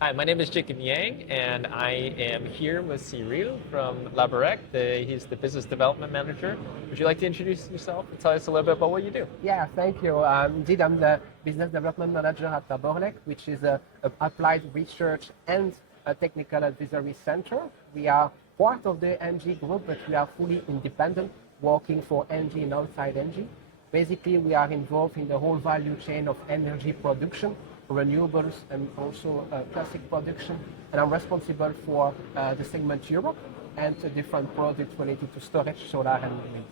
Hi, my name is Jacob Yang, and I am here with Cyril from Laborelec. He's the business development manager. Would you like to introduce yourself and tell us a little bit about what you do? Yeah, thank you. Indeed, I'm the business development manager at Laborelec, which is a applied research and a technical advisory center. We are part of the ENGIE group, but we are fully independent, working for ENGIE and outside ENGIE. Basically, we are involved in the whole value chain of energy production, renewables, and also plastic production. And I'm responsible for the segment Europe and the different projects related to storage, solar, and wind.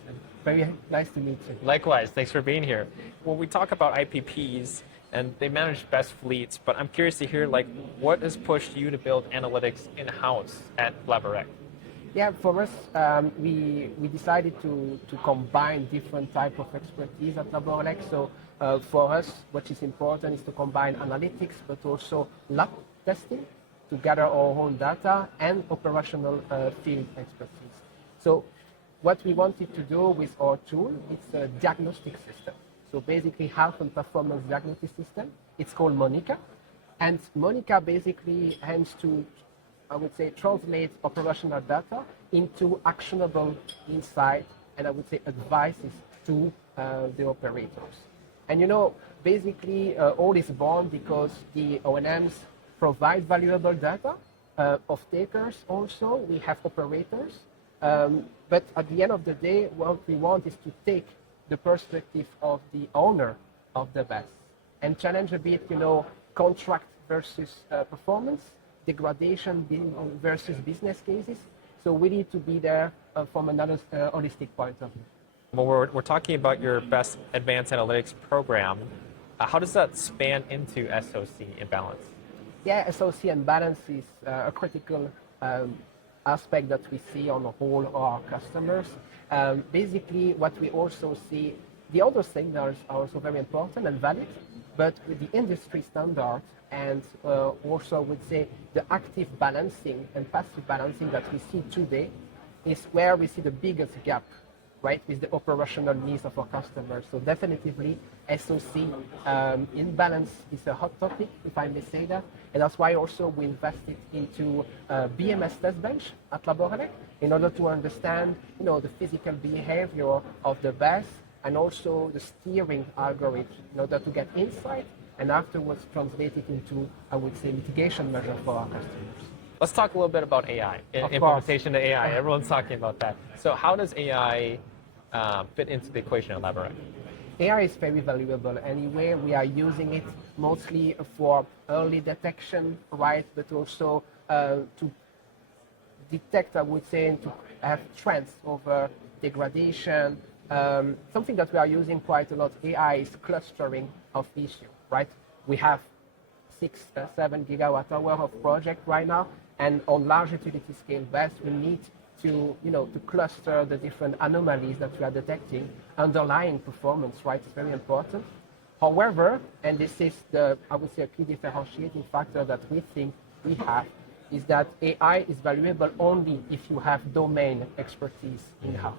Very nice to meet you. Likewise, thanks for being here. Well, we talk about IPPs, and they manage best fleets, but I'm curious to hear, what has pushed you to build analytics in-house at Laborelec? Yeah, for us, we decided to combine different type of expertise at Laborelec. So for us, what is important is to combine analytics, but also lab testing to gather our own data and operational field expertise. So what we wanted to do with our tool, it's a diagnostic system. So basically health and performance diagnostic system. It's called Monica. And Monica basically aims to, I would say, translate operational data into actionable insight and I would say advices to the operators. And basically all is born because the O&Ms provide valuable data, of takers also, we have operators. But at the end of the day, what we want is to take the perspective of the owner of the BESS and challenge a bit, contract versus performance, degradation versus business cases. So we need to be there from another holistic point of view. Well, we're talking about your best advanced analytics program. How does that span into SOC and balance? Yeah, SOC and balance is a critical aspect that we see on the whole of our customers. Basically, what we also see, the other signals are also very important and valid, but with the industry standard and also would say the active balancing and passive balancing that we see today is where we see the biggest gap, right, with the operational needs of our customers. So definitively SOC in balance is a hot topic, if I may say that. And that's why also we invested into BMS test bench at Laborelec in order to understand, the physical behavior of the BESS and also the steering algorithm in order to get insight and afterwards translate it into, I would say, mitigation measure for our customers. Let's talk a little bit about AI, implementation of AI. Everyone's talking about that. So how does AI fit into the equation at Laborelec? AI is very valuable anyway. We are using it mostly for early detection, right, but also to detect, I would say, and to have trends over degradation. Something that we are using quite a lot, AI, is clustering of issues, right? We have 6-7 gigawatt hour of project right now, and on large utility scale BESS, we need to, to cluster the different anomalies that we are detecting. Underlying performance, right, is very important. However, and this is I would say, a key differentiating factor that we think we have, is that AI is valuable only if you have domain expertise in-house,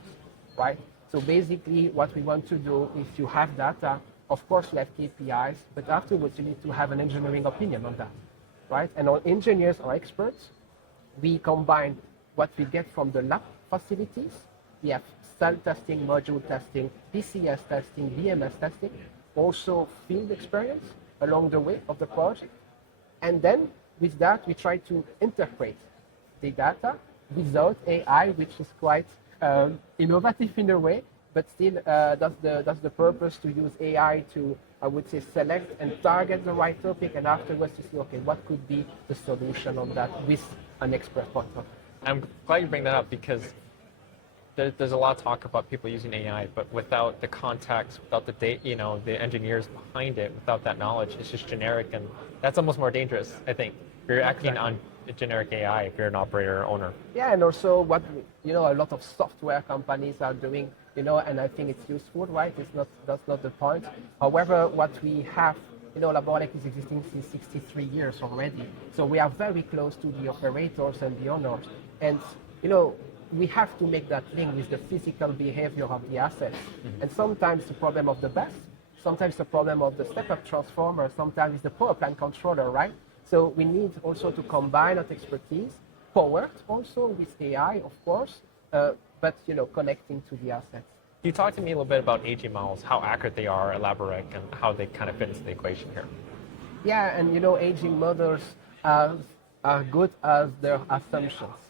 right? So basically, what we want to do, if you have data, of course you have KPIs, but afterwards you need to have an engineering opinion on that, right? And our engineers are experts. We combine what we get from the lab facilities. We have cell testing, module testing, PCS testing, BMS testing, also field experience along the way of the project. And then with that, we try to interpret the data without AI, which is quite innovative in a way, but still that's the purpose, to use AI to, I would say, select and target the right topic, and afterwards to see, okay, what could be the solution on that with an expert point of view. I'm glad you bring that up because there's a lot of talk about people using AI, but without the context, without the data, the engineers behind it, without that knowledge, it's just generic, and that's almost more dangerous, I think. If you're acting on a generic AI, if you're an operator or owner. Yeah, and also what a lot of software companies are doing, and I think it's useful, right? That's not the point. However, what we have, Laborelec is existing since 63 years already, so we are very close to the operators and the owners, and we have to make that link with the physical behavior of the assets. Mm-hmm. And sometimes the problem of the BESS, sometimes the problem of the step-up transformer, sometimes the power plant controller, right? So we need also to combine that expertise, powered also with AI, of course, but connecting to the assets. Can you talk to me a little bit about aging models, how accurate they are at Laborelec, and how they kind of fit into the equation here? Yeah, and aging models are good as their assumptions,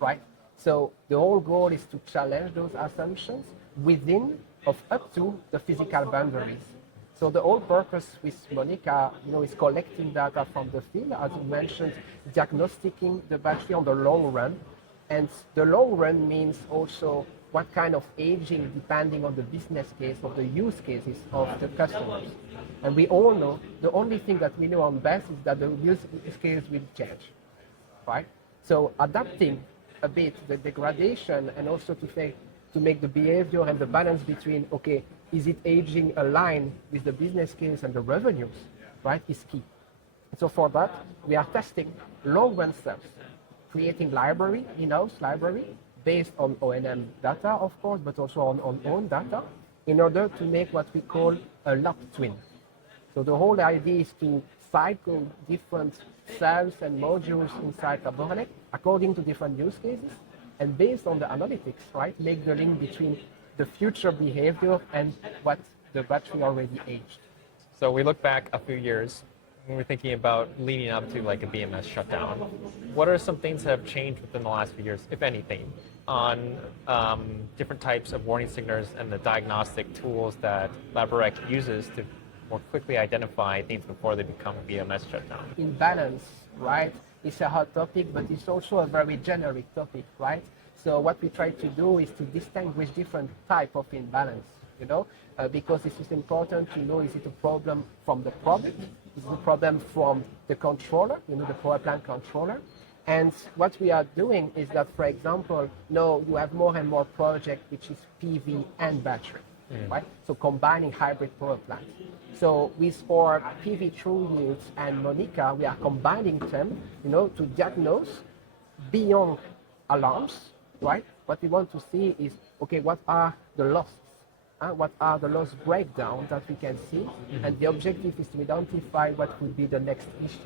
right? So the whole goal is to challenge those assumptions within of up to the physical boundaries. So the whole purpose with Monica, is collecting data from the field, as you mentioned, diagnosticking the battery on the long run. And the long run means also what kind of aging depending on the business case or the use cases of the customers. And we all know, the only thing that we know on BESS is that the use case will change, right? So adapting a bit the degradation and also to make the behavior and the balance between, okay, is it aging aligned with the business case and the revenues, right, is key. So for that, we are testing long-run cells, creating library, in-house library, based on O&M data, of course, but also on own data, in order to make what we call a lab twin. So the whole idea is to cycle different cells and modules inside Laborelec according to different use cases, and based on the analytics, right, make the link between the future behavior and what the battery already aged. So we look back a few years when we're thinking about leading up to like a BMS shutdown. What are some things that have changed within the last few years, if anything, on different types of warning signals and the diagnostic tools that Laborelec uses to more quickly identify things before they become a BMS shutdown? Imbalance, right? It's a hot topic, but it's also a very generic topic, right? So what we try to do is to distinguish different type of imbalance, because it is important to know, is it a problem from the product? Is it a problem from the controller, the power plant controller? And what we are doing is that, for example, now you have more and more projects which is PV and battery, right? So combining hybrid power plants. So with our PV True Units and Monica, we are combining them, to diagnose beyond alarms, right? What we want to see is, okay, what are the losses? What are the loss breakdowns that we can see? And the objective is to identify what will be the next issue,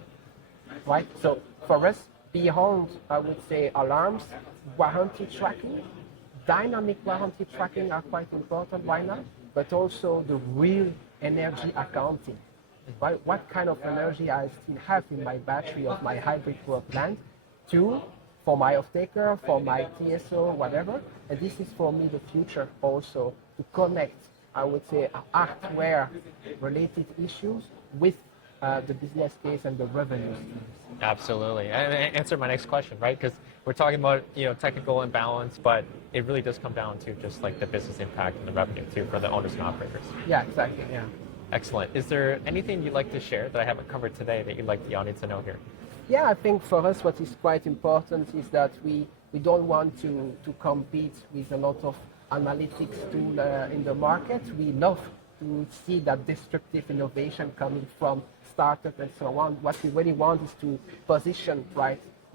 right? So for us, beyond, I would say, alarms, warranty tracking, dynamic warranty tracking are quite important right now, but also the real energy accounting, right? What kind of energy I still have in my battery of my hybrid power plant for my off-taker, for my TSO, whatever. And this is for me the future also, to connect, I would say, hardware-related issues with the business case and the revenue streams. Absolutely. And answer my next question, right? Because we're talking about technical imbalance, but it really does come down to just like the business impact and the revenue too for the owners and operators. Yeah, exactly. Yeah. Excellent. Is there anything you'd like to share that I haven't covered today that you'd like the audience to know here? Yeah, I think for us what is quite important is that we don't want to compete with a lot of analytics tool in the market. We love to see that disruptive innovation coming from startup and so on. What we really want is to position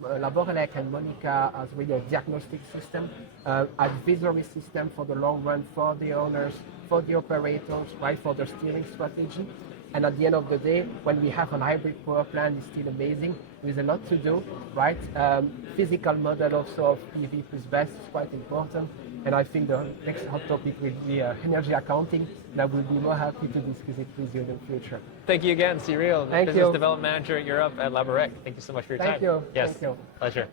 Laborelec and Monica as really a diagnostic system, advisory system for the long run for the owners, for the operators, right, for their steering strategy. And at the end of the day, when we have a hybrid power plant, it's still amazing. There's a lot to do, right? Physical model also of PV plus BESS is quite important. And I think the next hot topic will be energy accounting, and I will be more happy to discuss it with you in the future. Thank you again, Cyril, Thank Business you. Development Manager at Europe at Laborelec. Thank you so much for your time. Thank you. Yes, Thank you. Pleasure.